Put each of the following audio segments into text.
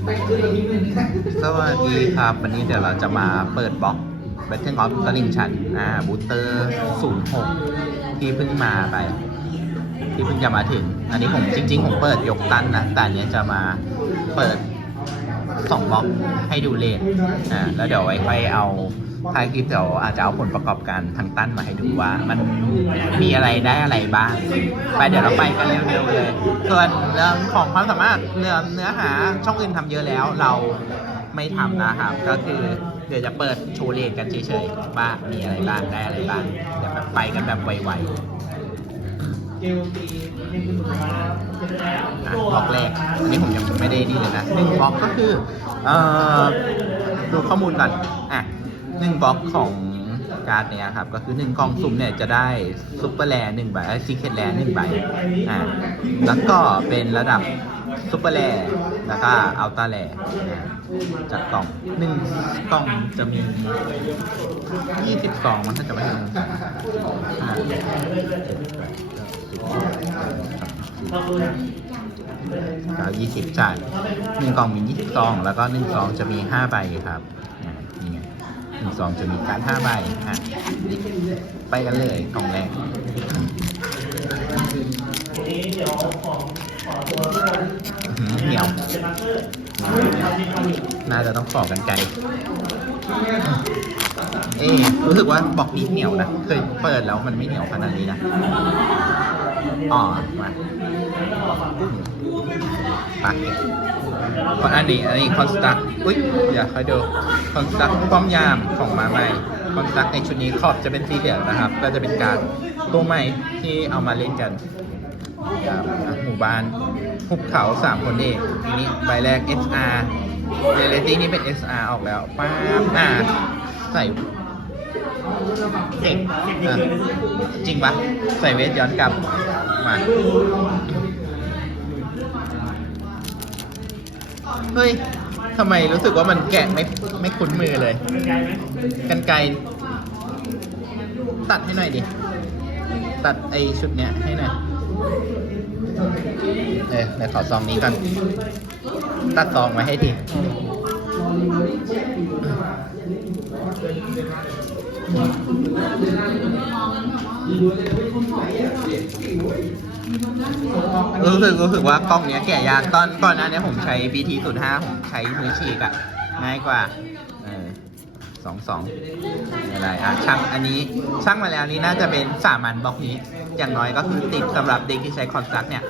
สวัสดีครับ วันนี้เดี๋ยวเราจะมาเปิดบล็อก Battle of ตลิ่งชันอ่าบูเตอร์ศูนย์หกที่เพิ่งมาไป ที่เพิ่งจะมาถึง อันนี้ผมจริง ๆ ผมเปิดยกตั้นนะแต่อันเนี้ยจะมาเปิดสองบล็อกให้ดูเลนอ่าแล้วเดี๋ยวไว้ค่อยเอา ท้ายคลิปเดี๋ยวอาจจะเอาผลประกอบการทางตั้นมาให้ดูว่ามันมีอะไรได้อะไรบ้าง ไปเดี๋ยวเราไปกันเร็วๆเลยส่วนเรื่องของความสามารถเนื้องเนื้อหาช่องอื่นทำเยอะแล้วเราไม่ทำนะครับก็คือเดี๋ยวจะเปิดโชว์เลทกันเฉยๆว่ามีอะไรบ้างได้อะไรบ้างเดี๋ยวแบบไปกันแบบไวๆอะบล็อกแรก อันนี้ผมยังไม่ได้นี่เลยนะหนึ่งบล็อกก็คือ เอ่อ ดูข้อมูลก่อน อะ หนึ่งบล็อกของการ์ดเนี่ยครับ ก็คือหนึ่งกล่องสุ่มเนี่ยจะได้ซุปเปอร์แลนหนึ่งใบซีเคทแลนหนึ่งใบอะแล้วก็เป็นระดับซุปเปอร์แลแล้วก็อัลตาแลจากกล่องหนึ่งกล่องจะมียี่สิบกล่องมันถ้าจะไม่ผิดอะก็ยี่สิบใช่หนึ่งกล่องมียี่สิบซอง แล้วก็หนึ่งซองจะมีห้าใบครับ หนึ่งซองจะมีการดห้าใบอะไปกันเลยกล่องแรกเหนียว น่าจะต้องขอกันไกลเอ๊รู้สึกว่าบอกนี้เหนียวนะ เคยเปิดแล้วมันไม่เหนียวขนาดนี้นะ อ๋อ มาปากเพราะ อันนี้อันนี้คอนสตักอุ้ยอย่าคอยดูคอนสตักป้อมยามของมาใหม่คอนสตักในชุดนี้ขอบจะเป็นสีเหลืองนะครับ ก็จะเป็นการตัวใหม่ที่เอามาเล่นกันกับหมู่บ้านหุบเขาสามคนเองทีนี้ใบแรก SR เรเลตี้นี่เป็น SR ออกแล้วป้าบอ่าใส่เด็กจริงปะใส่เวทย้อนกลับมา เฮ้ยทำไมรู้สึกว่ามันแกะไม่ไม่คุ้นมือเลย กันไกรตัดให้หน่อยดิ ตัดไอชุดเนี้ยให้หน่อย เออเดี๋ยวขอซองนี้ก่อนตัดซองมาให้ที รู้สึกรู้สึกว่ากล้องเนี้ยแกะยากตอนก่อนหน้านี้ผมใช้ BT 0 5ผมใช้มือฉีกอะง่ายกว่าเออสองสองอะไรอะช่างอันนี้ช่างมาแล้วนี่น่าจะเป็นสามัญบล็อกนี้ อย่างน้อยก็คือติดสำหรับเด็กที่ใช้คอนสตรักเนี่ย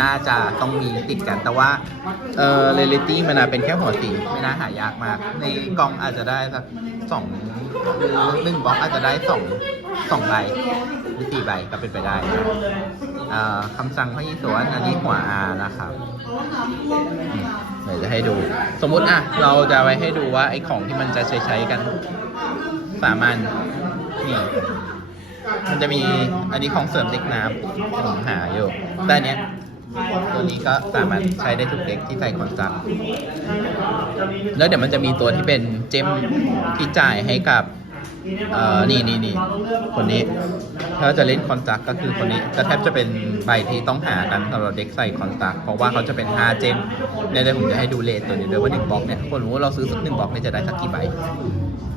น่าจะต้องมีติดกันแต่ว่าเออเรลิตี้มันเป็นแค่หัวสีไม่น่าหายากมาก ในกล่องอาจจะได้สักสองหรือหนึ่งบล็อกอาจจะได้สองสองใบหรือสี่ใบก็เป็นไปได้ คำสั่งพระยิสวนอันนี้หัวอานะครับเดี๋ยวจะให้ดู สมมุติอะ เราจะไว้ให้ดูว่าไอ้ของที่มันจะใช้ใช้กันสามัญนี่มันจะมีอันนี้ของเสริมเด็กน้ำผมหาอยู่แต่อันเนี้ยตัวนี้ก็สามารถใช้ได้ทุกเด็กที่ใส่คอนซัปแล้วเดี๋ยวมันจะมีตัวที่เป็นเจมที่จ่ายให้กับ เอ่อนี่นี่นี่คนนี้ ถ้าจะเล่นคอนซักก็คือคนนี้จะแทบจะเป็นใบที่ต้องหากันสำหรับเด็กใส่คอนซักเพราะว่าเขาจะเป็น5เจมเดี๋ยวเดี๋ยวผมจะให้ดูเลทตัวนี้ด้วยว่า1บล็อกเนี่ยคนรู้ว่าเราซื้อสักหนึ่งบล็อกเนี่ยจะได้สักกี่ใบ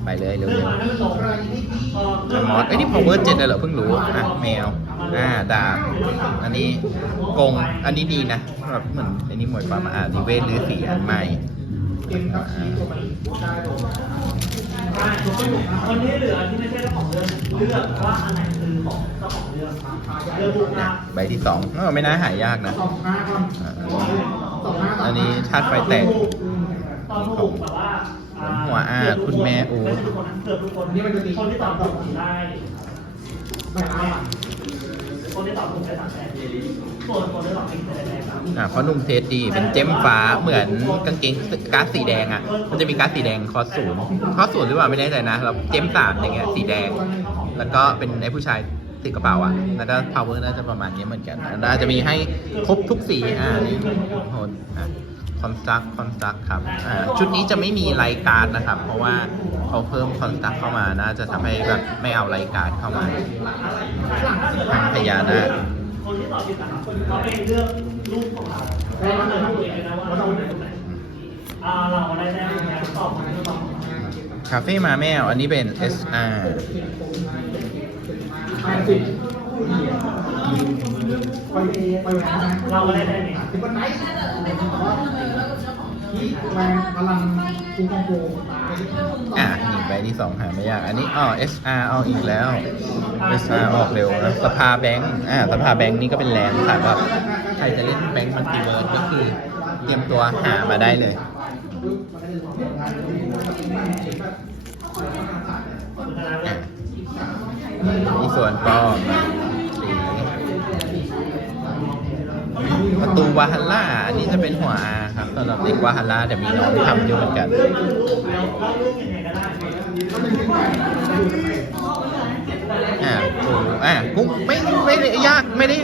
ไปเลยเร็วๆมอสเอ้นี่ power 7เลยเหรอเพิ่งรู้อะแมวอ่าดาบอันนี้กงอันนี้ดีนะแบบเหมือนอันนี้หมวยปลามาอ่านิเวศหรือสีอันใหม่ อ่าคนที่เหลือที่ไม่ใช่เจ้าของเรื่องเลือกว่าอันไหนคือของเจ้าของเรื่องเลือกบุกนะใบที่สองเออไม่น่าหายากนะอ่าอันนี้ธาตุไฟแตกตอนบุกแบบว่าหัวอาคุณแม่อูเกือบทุกคนที่มันจะมีคนที่ตอบถูกได้ คนที่ตอบถูกได้สามแสนส่วนคนที่ตอบผิดได้แสนครับอ่าเพราะนุ่มเทสดีเป็นเจมฟ้าเหมือนกางเกงก๊าซสีแดงอะ มันจะมีก๊าซสีแดงคอศูนย์คอศูนย์หรือเปล่าไม่แน่ใจนะแล้วเจมสามอย่างเงี้ยสีแดง แล้วก็เป็นไอ้ผู้ชายติดกระเป๋าอะ แล้วก็ power น่าจะประมาณนี้เหมือนกันน่าจะมีให้ครบทุกสีอ่านี่โหดอะ คอนสตรักคอนสตรักครับอ่าชุดนี้จะไม่มีไลท์การ์ดนะครับ เพราะว่าเขาเพิ่มคอนสตรักเข้ามาน่าจะทำให้แบบไม่เอาไลท์การ์ดเข้ามาทางพญานาคคนที่ตอบผิดนะครับเขา ไปเลือกรูปของเราแล้วเราอกตัวเองนะเราไหนตรไหนอ่าได้แต้มแล้วตอบมาที่วันนี้เป็น SR เราก็ได้แต้มเองอะนี่ใบที่สองหาไม่ยาก อันนี้อ๋อ SR เอาอีกแล้ว SR ออกเร็วนะสภาแบงค์อ่าสภาแบงค์นี่ก็เป็นแรงค่ะแบบใครจะเล่นแบงค์มัลติเวิร์สก็คือ เตรียมตัวหามาได้เลยอะมีส่วนปลอมสีประตู วาฮัลล่าอันนี้จะเป็นหัวอาครับสำหรับเด็กวาฮัลล่าแต่มีน้องทำอยู่เหมือนกันอ่าถูกอ่ากุ๊กไม่ไม่ได้ยากไม่ได้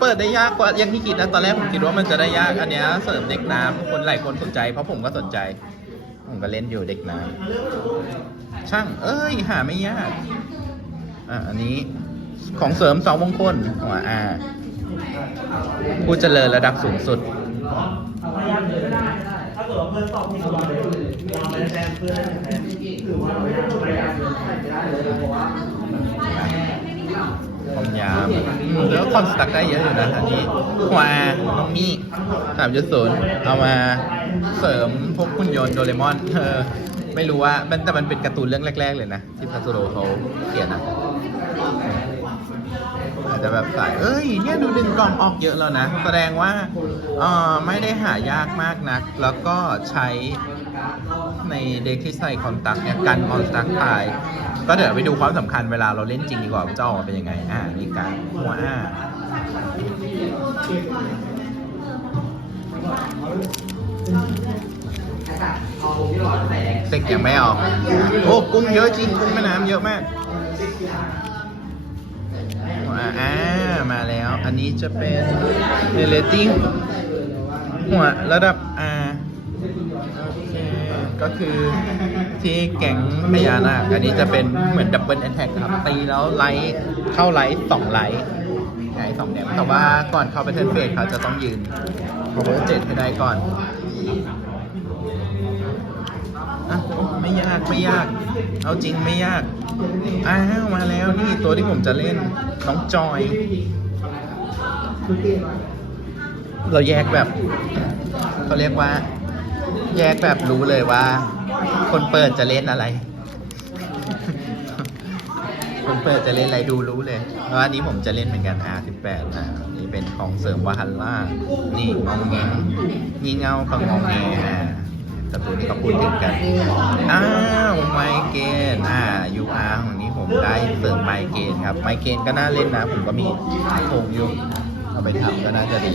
เปิดได้ยากกว่าอย่างที่คิดนะตอนแรกผมคิดว่ามันจะได้ยากอันเนี้ยเสริมเด็กน้ำคนหลายคนสนใจ เพราะผมก็สนใจ ผมก็เล่นอยู่เด็กน้ำช่าง เอ้ย หาไม่ยากอะอันนี้ของเสริมสองมงคลหัวอา ผู้เจริญระดับสูงสุดพยามเลยได้ถ้าเกิดว่าเพื่อนตอบผิดเราเลยาไม่ได้แต้มเพื่อนได้แต้มถือว่าเราไม่ได้ไม่ได้เลยเพราะว่าความยาวแล้วคอนสตักได้เยอะอยู่นะอันนี้หัวาน้องมี่สามจุดศูนย์เอามาเสริมพวกคุณยนต์โดเรมอนเออไม่รู้ว่ามันแต่มันเป็นการ์ตูนเรื่องแรก ๆ เลยนะ ที่พัสโรเขาเขียนนะ อาจจะแบบใสายเอ้ยเนี่ยดูดึงกล่องออกเยอะแล้วนะ แสดงว่าเออไม่ได้หายากมากนัก แล้วก็ใช้ในเด็กที่ใส่คอนตักเนี่ยกันคอนตักตาย ก็เดี๋ยวไปดูความสำคัญเวลาเราเล่นจริงดีกว่าว่าจะออกมาเป็นยังไง อ่านี่การหัวอ้าเซ็กยังไม่ออกโอ้กุ้งเยอะจริง กุ้งแม่น้ำเยอะมากาอ่ามาแล้ว อันนี้จะเป็นเรตติ้งหัวระดับ R ก็คือที่แก๊งพญานาคอันนี้จะเป็นเหมือนดับเบิลแอนแท็กครับ ตีแล้วไลท์เข้าไลท์สองไลท์ไงสองแดมแต่ว่าก่อนเข้าไปเทิร์นเฟสเขาจะต้องยืน cover เจ็ดให้ได้ก่อน อะไม่ยากไม่ยาก เอาจริงไม่ยากอ้าวมาแล้วนี่ตัวที่ผมจะเล่นน้องจอย เราแยกแบบเขาเรียกว่า แยกแบบรู้เลยว่า คนเปิดจะเล่นอะไร คนเปิดจะเล่นอะไรดูรู้เลยว่าอันนี้ผมจะเล่นเหมือนกัน R18 อ่านี่เป็นของเสริมวาฮัลล่านี่งองแงงงี่เง่ากับงองแง อ่าแต่ตัวที่เขาพูดถึงกัน อ้าวไมเกนอ่า UR ของนี้ผมได้เสริมไมเกนครับ ไมเกนก็น่าเล่นนะ ผมก็มีโคงอยู่ เอาไปทำก็น่าจะดี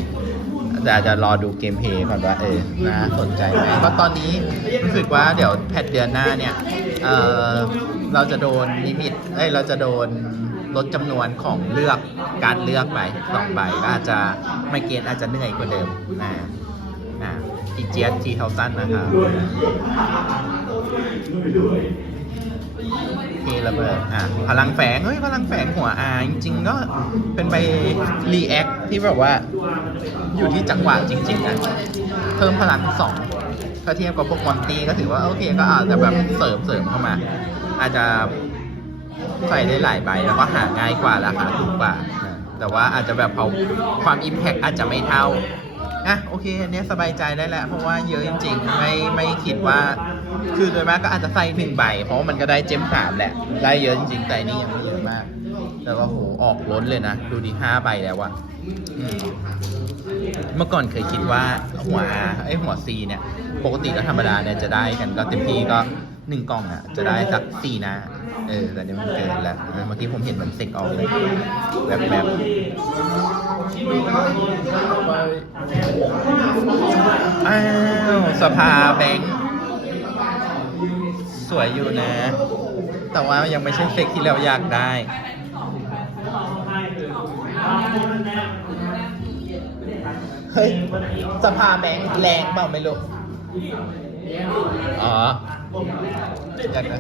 แต่อาจจะรอดูเกมเพย์ก่อนว่าเออน่าสนใจไหมเพราะตอนนี้รู้สึกว่าเดี๋ยวแพทเดือนหน้าเนี่ยเออเราจะโดนลิมิตเอ้ยเราจะโดนลดจำนวนของเลือกการเลือกไปสองใบก็อาจจะไม่เกณฑ์อาจจะเหนื่อยกว่าเดิมนะ นะอีเจียจีเทาสั้นนะครับเทระเบิดอะพลังแฝงเฮ้ยพลังแฝงหัวอาจริงๆก็เป็นไปรีแอคที่แบบว่า อยู่ที่จังหวะจริงๆนะเพิ่มพลังสองถ้าเทียบกับพวกมอนตี้ก็ถือว่าโอเคก็อาจจะแบบเสริมเสริมเข้ามา อาจจะใส่ได้หลายใบแล้วก็หาง่ายกว่าราคาถูกกว่า แต่ว่าอาจจะแบบเขาความอิมแพคอาจจะไม่เท่า อะโอเคอันนี้สบายใจได้แหล้วเพราะว่าเยอะจริงๆ ไม่ไม่คิดว่า คือโดยมากก็อาจจะใส่หนึ่งใบ เพราะามันก็ได้เจมสามแหละ ได้เยอะจริงๆ แต่อันนี่ยังไม่เยอะมาก แต่ว่าโหออกล้นเลยนะ ดูดีห้าใบแล้วอะเมื่อก่อนเคยคิดว่าหัวไอหัว C เนี่ย ปกติก็ธรรมดาเนี่ยจะได้กันก็เต็มที่ก็หนึ่งกล่องอะจะได้สักสี่หนะ เออแต่นี่มันเกินแล้ว เมื่อกี้ผมเห็นมันเซ็กออกเลยแบบแบบอ้าวสภาแบงค์สวยอยู่นะ แต่ว่ายังไม่ใช่เฟกที่เราอยากได้เฮ้ยสภาแบงค์แรงเปล่าไม่รู้ อ๋ออยากได้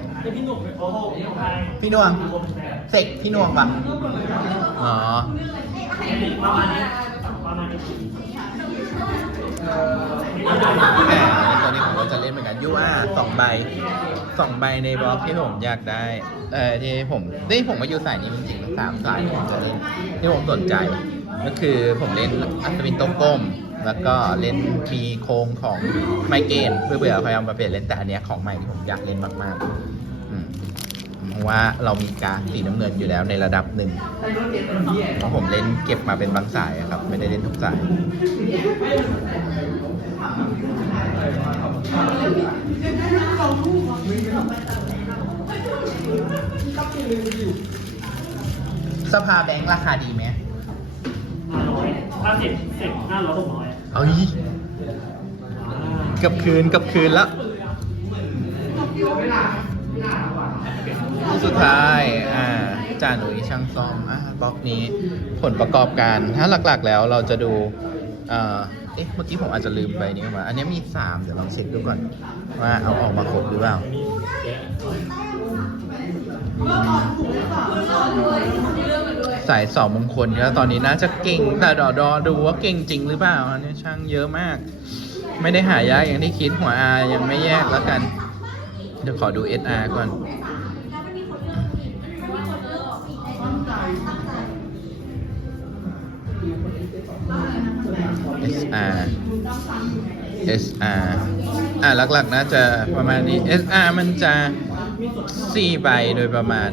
พี่นวงเสกพี่นวงปะอ๋อประมาณนี้ประมาณนี้แหมในตัวนี้ผมก็จะเล่นเหมือนกัน UR สองใบสองใบในบล็อกที่ผมอยากได้ เออที่ผมนี่ผมมาอยู่สายนี้จริงๆสามสายที่ผมจะเล่นที่ผมสนใจ ก็คือผมเล่นอัศวินโต้กลม แล้วก็เล่นมีโครงของไมเกนเพื่อเบื่อพยายามมาเปลี่ยนเล่นแต่อันเนี้ยของใหม่ที่ผมอยากเล่นมากๆอืมเพราะว่าเรามีการสีน้ำเงินอยู่แล้วในระดับหนึ่งเพราะผมเล่นเก็บมาเป็นบางสายอะครับ ไม่ได้เล่นทุกสายสภาแบงค์ราคาดีไหมห้าร้อยถ้าสิบสิบห้าร้อยหกร้อย เอ้ยกับคืนกับคืนแล้วสุดท้าย อ่าจ่าหนุ่ยช่างซ่อม อ่าบล็อกนี้ผลประกอบการ ถ้าหลักๆแล้วเราจะดู เอ่อ เอ๊ะ เมื่อกี้ผมอาจจะลืมไปนี่มา อันนี้มีสามเดี๋ยวลองเช็คดูก่อน ว่าเอาออกมาครบหรือเปล่า สายสองมงคลแล้วตอนนี้น่าจะเก่งแต่ดอดอดูว่าเก่งจริงหรือเปล่าอันนี้ช่างเยอะมาก ไม่ได้หายากอย่างที่คิดหัวอายังไม่แยกแล้วกัน เดี๋ยวขอดู SR ก่อน SR SR อะหลักๆน่าจะประมาณนี้ SR มันจะ 4ใบโดยประมาณ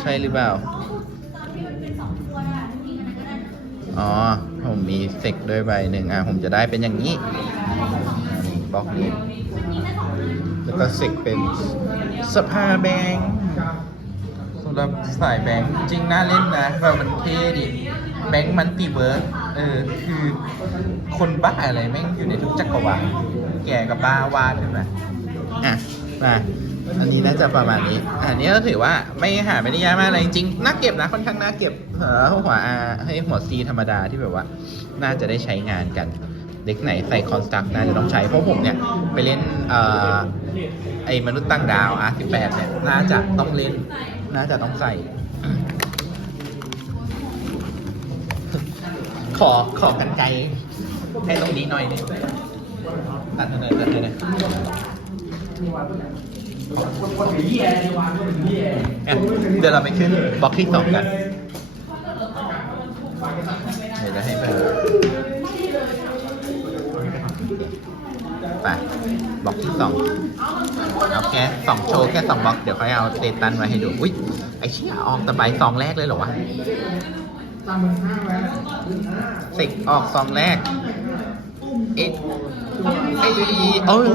ใช่หรือเปล่า อ๋อ ผมมีเซกด้วยใบหนึ่งอะ ผมจะได้เป็นอย่างนี้บล็อกนี้ แล้วก็เซกเป็นสภาแบงสำหรับสายแบงจริงน่าเล่นนะแบบมันเท่ดิแบงค์มันติเบิร์ดเออ คือคนบ้าอะไรแม่งอยู่ในทุกจักรวาลแก่กับบ้าวาดใช่ไหมอะ มา อันนี้น่าจะประมาณนี้ อันนี้ก็ถือว่าไม่หาไม่ได้ยากมากอะไรจริงๆน่าเก็บนะค่อนข้างน่าเก็บเออหัวอาให้หัวซีธรรมดาที่แบบว่า น่าจะได้ใช้งานกัน เด็กไหนใส่คอนสตรักน่าจะต้องใช้ เพราะผมเนี่ย ไปเล่นเอ่อไอ้มนุษย์ตั้งดาว R18 เนี่ย น่าจะต้องเล่น น่าจะต้องใส่ ขอขอกันไกลให้ตรงนี้หน่อยนึงตัดหน่อยตัดหน่อย นะอะเดี๋ยวเราไปขึ้นบล็อกที่สองกันเดี๋ยวจะให้ไปไปบล็อกที่สองเอาแค่สองโชว์แค่สองบล็อกเดี๋ยวเขาเอาเตตันมาให้ดูอุ้ยไอเชี่ยออกแต่ใบสองแรกเลยเหรอวะสิกออกซองแรกเอ๊ะไอ้โอ้ย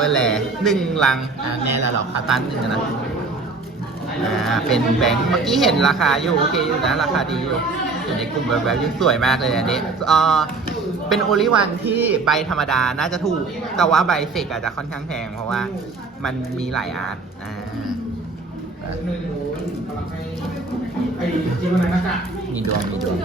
ปอร์แลหนึ่งลังอ่าแน่แล้วเหรอคาตันหนึ่งนะอ่าเป็นแบงค์เมื่อกี้เห็นราคาอยู่โอเคอยู่นะราคาดีอยู่อยู่ในกลุ่มแบบแบบยังสวยมากเลยอันนี้เอ่อเป็นโอลิวันที่ใบธรรมดาน่าจะถูก แต่ว่าใบเสกอาจจะค่อนข้างแพงเพราะว่ามันมีหลายอาร์ตอ่าไอ้จีวันนั้นอะมีดวงมีดวง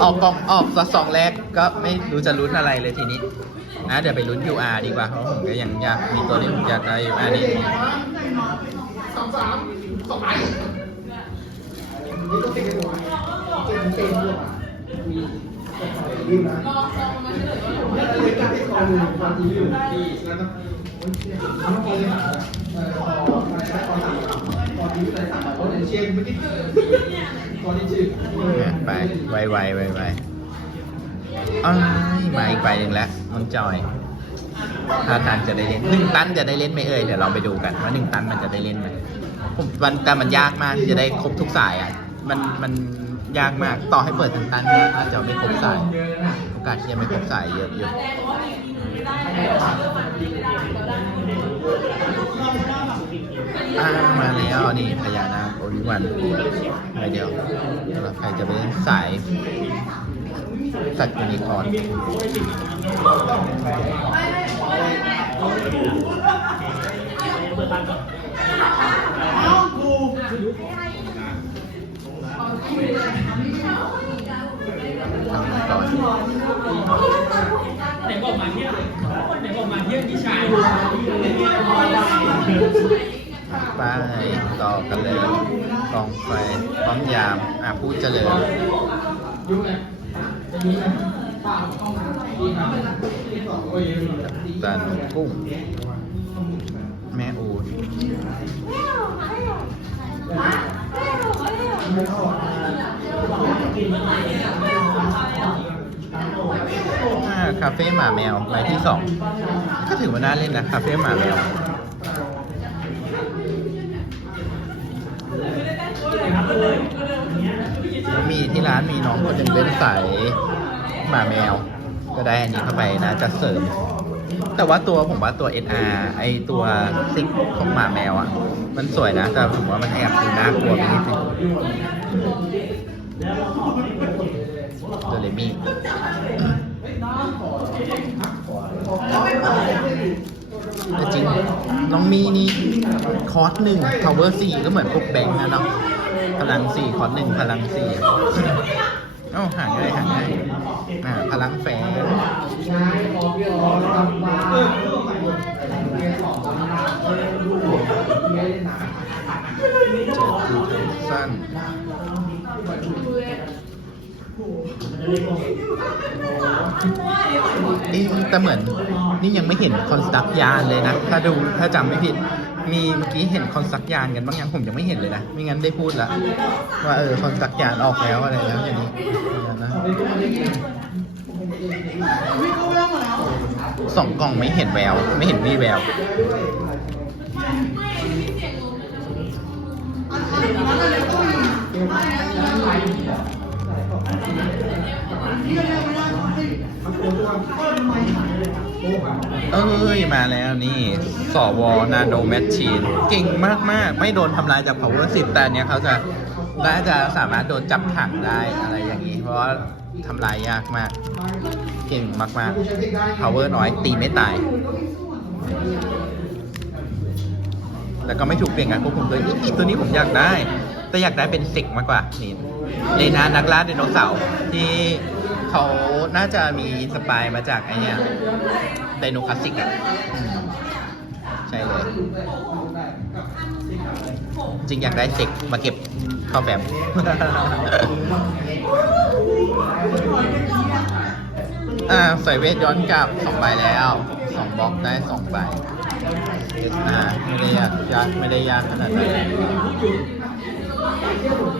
ออกกล่องออกสองแรกก็ไม่รู้จะลุ้นอะไรเลยทีนี้นะเดี๋ยวไปลุ้น UR ดีกว่าเพราะผมก็ยังอยากมีตัวที่ผมอยากได้ UR นี่สองสามสองไปนี่ต้ องเต็มหัวเต็มเต็มหัวมีดิ้นนี้อะไรสามคอที่อะไรสามคอเดนเชียนเมื่อกี้คอที่ชื่อไปไวไวไวไวอ้ายมาอีกใบหนึ่งแล้วน้องจอยถ้าทางจะได้เล่นหนึ่งตันจะได้เล่นไหมเอ่ยเดี๋ยวเราไปดูกันว่าหนึ่งตันมันจะได้เล่นไหมผมมันแต่มันยากมากที่จะได้ครบทุกสายอะมันมันยากมากต่อให้เปิดถึงตันเนี่ยอาจจะไม่ครบสายโอกาสที่จะไม่ครบสายเยอะอยู่ อ่ามาแล้วนี่พญานาคโอลิวันไปเดียวสำหรับใครจะไปเล่นสายสัตว์ยูนิคอร์นเปิดตังค์ก่อนทำมาก่อนไหนบอกมาเที่ยงไหนบอกมาเที่ยงพี่ชาย ไปต่อกันเลยกองไฟป้อมยาม อะพูดเจริญยุ่งเลยจะยุ่งเลยเปล่าห้องน้ำที่ทำที่สองก็ยืนตันกุ้ง แม่อูดไม่ออกอ่าคาเฟ่หมาแมวใบที่สองก็ถือว่าน่าเล่นนะคาเฟ่หมาแมว มีที่ร้านมีน้องคนหนึ่งเล่นสายหมาแมว ก็ได้อันนี้เข้าไปนะจะเสริม แต่ว่าตัวผมว่าตัว NR ไอตัวซิกของหมาแมวอะ มันสวยนะ แต่ผมว่ามันแอบดูน่ากลัวไปนิดนึงโดเรมี่แต่จริง น้องมีนี่ คอร์สหนึ่ง power สี่ก็เหมือนพวกแบงค์นะเนาะ พลังสี่คอหนึ่งพลังสี่เอ้าหาง่ายหาง่ายอ่าพลังแฝงใช่พอพี่รอทำมาเรียนสองมาเรียนหนาเจอคือสั้นนี่แต่เหมือนนี่ยังไม่เห็นคอนสตักยานเลยนะ ถ้าดูถ้าจำไม่ผิด มีเมื่อกี้เห็นคอนสตักยานกันบ้างยังผมยังไม่เห็นเลยนะไม่งั้นได้พูดละว่าเออคอนสตักยานออกแล้วอะไรแล้วอย่างนี้นะสองกล่องไม่เห็นแวว ไม่เห็นวี่แวว เอ้ย มาแล้วนี่สวนาโนแมชชีนเก่งมาก ๆ ไม่โดนทำลายจาก power 10 แต่เนี้ยเขาจะน่าจะสามารถโดนจับถังได้อะไรอย่างนี้ เพราะว่าทำลายยากมาก เก่งมาก ๆ power น้อยตีไม่ตาย แล้วก็ไม่ถูกเปลี่ยนการควบคุมตัวอีตัวนี้ผมอยากได้ แต่อยากได้เป็นสิกมากกว่านี่เลนานักล่าไดโนเสาร์ที่เขาน่าจะมีสปายมาจากไอเนี้ยไดโนคลาสสิกอะอืมใช่เลย จริงอยากได้สิกมาเก็บเข้าแบบ อ่าใส่เวทย้อนกลับสองใบแล้วสองบล็อกได้สองใบอ่าไม่ได้ยากยากไม่ได้ยากขนาดนั้น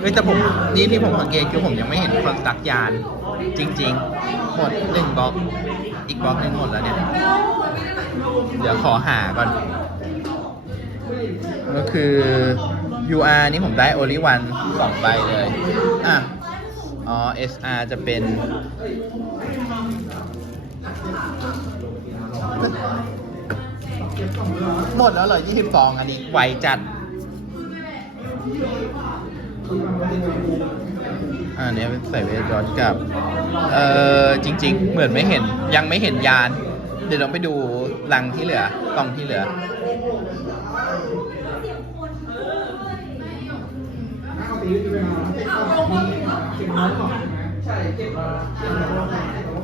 เฮ้ยแต่ผมนี่ที่ผมสังเกตคือผมยังไม่เห็นคอนสตักยาน จริง ๆ หมดหนึ่งบล็อก อีกบล็อกหนึ่งหมดแล้วเนี่ย เดี๋ยวขอหาก่อน ก็คือ UR นี่ผมได้ only one สองใบเลย อะ อ๋อ SR จะเป็นหมดแล้วเหรอ20ฟองอันนี้ไวจัด อ่าเนี้ยเป็นใส่เวทย้อนกลับ เออจริง ๆ เหมือนไม่เห็นยังไม่เห็นยาน เดี๋ยวลองไปดูลังที่เหลือกล่องที่เหลือ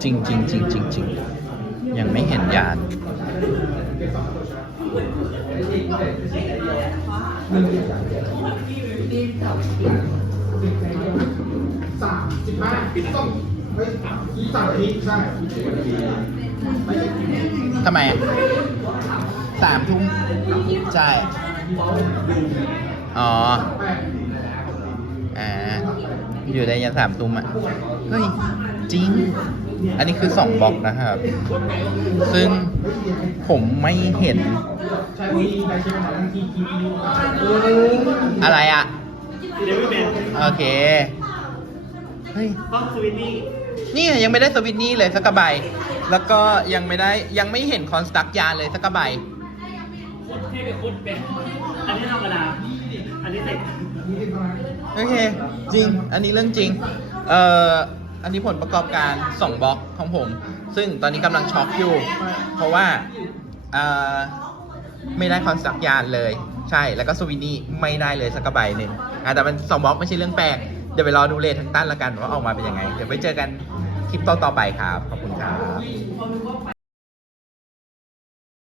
จริงจริงจริงจริงจริงยังไม่เห็นยาน สามสิบห้าต้องเฮ้ยสามทิตย์ใช่ทำไมอะสามทุ่มใช่อ๋ออ่าอยู่ได้ยันสามทุ่มอะ เฮ้ย จริง อันนี้คือสองบล็อกนะครับ ซึ่งผมไม่เห็น อะไรอะโอเค เฮ้ยก็สวิตตี้นี่ยังไม่ได้สวิตนี่เลยสักกระใบ แล้วก็ยังไม่ได้ยังไม่เห็นคอนสตักยานเลยสักกระใบเท่กับคุณเป็นอันนี้ธรรมดา อันนี้เต็มโอเค จริง อันนี้เรื่องจริง เอ่อ อันนี้ผลประกอบการ2บล็อกของผม ซึ่งตอนนี้กำลังช็อกอยู่ เพราะว่าไม่ได้คอนสักยานเลย ใช่ แล้วก็สวินี่ไม่ได้เลยสักใบหนึ่งอแต่มันสองบล็อกไม่ใช่เรื่องแปลก เดี๋ยวไปรอดูเลททั้งตั้นละกันว่าออกมาเป็นยังไง เดี๋ยวไปเจอกันคลิปต่อๆไปครับ ขอบคุณครับ